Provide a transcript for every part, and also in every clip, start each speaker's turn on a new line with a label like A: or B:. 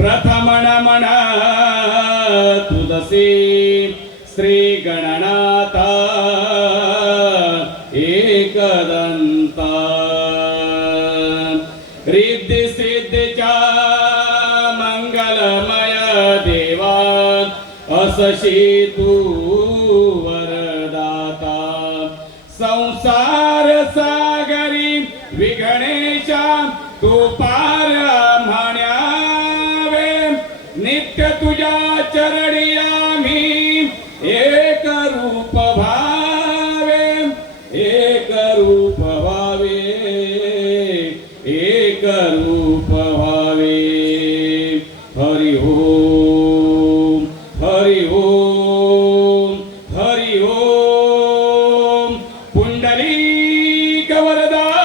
A: प्रथम नमन तुलसी श्री गणनाथा एकदंता रिद्धी मंगलमय देवा असशी तू वरदाता। संसार सागरी विघणेशा तू पार म्हण्यावे नित्य तुझ्या चरणी एकरूपभावे एकरूपभावे एकरूपभावे। हरि ओ हरि ओ हरि ओण्डली कवरदा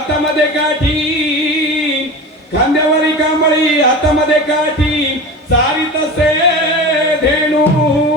A: हातामध्ये काठी खांद्यावरी कांबळी हातामध्ये काठी सारी तसे धेणू.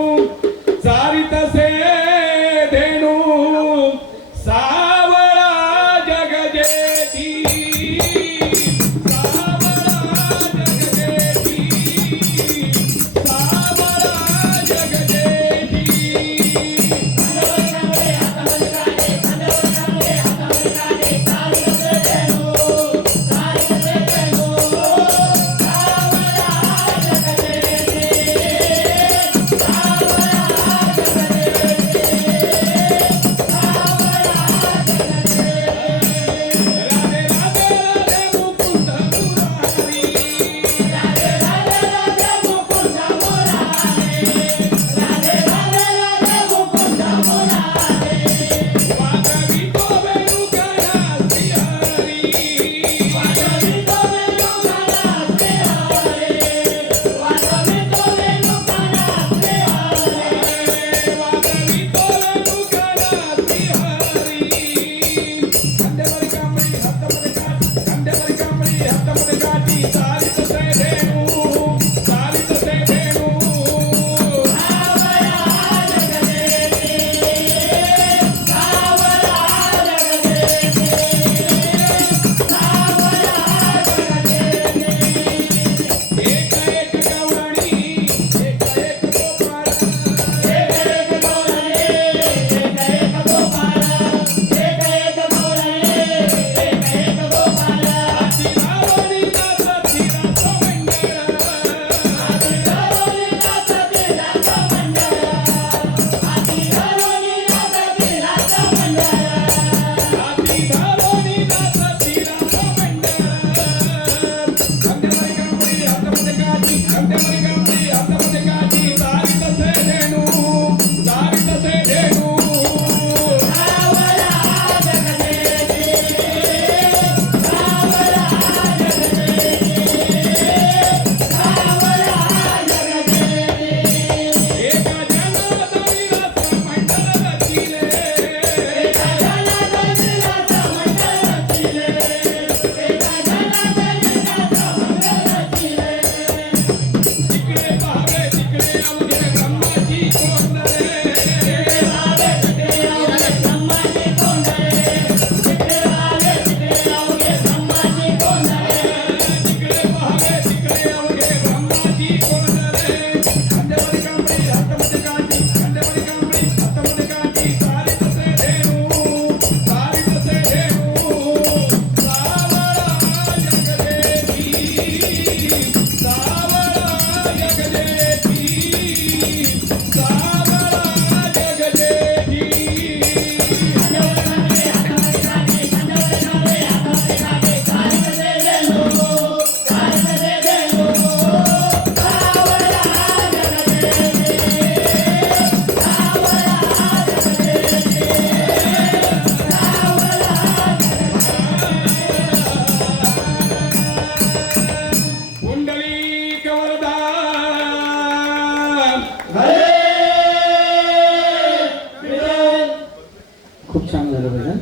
B: झालं भजन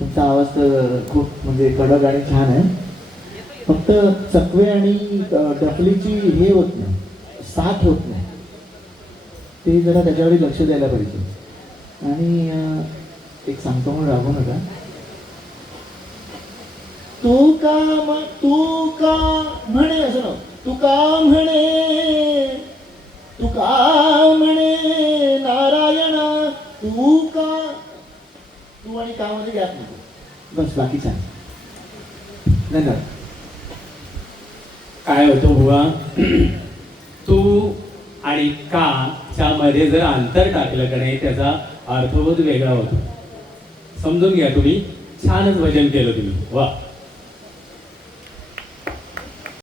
B: तुमचा आवाज तर खूप म्हणजे कडक आणि छान आहे. फक्त चकवे आणि डफलीची हे होत नाही. साथ होत नाही. ते जरा त्याच्यावर लक्ष द्यायला पाहिजे. आणि एक सांगतो म्हणून रागू नका. तू का तू का म्हणे असं तू का म्हणे? तू का तू गॅप नको. बस बाकी धन्यवाद.
C: काय होतं बुवा? तू आणि का च्या मध्ये जर अंतर टाकलं का नाही त्याचा अर्थबोध वेगळा होतो. समजून घ्या तुम्ही. छानच भजन केलं तुम्ही. वा.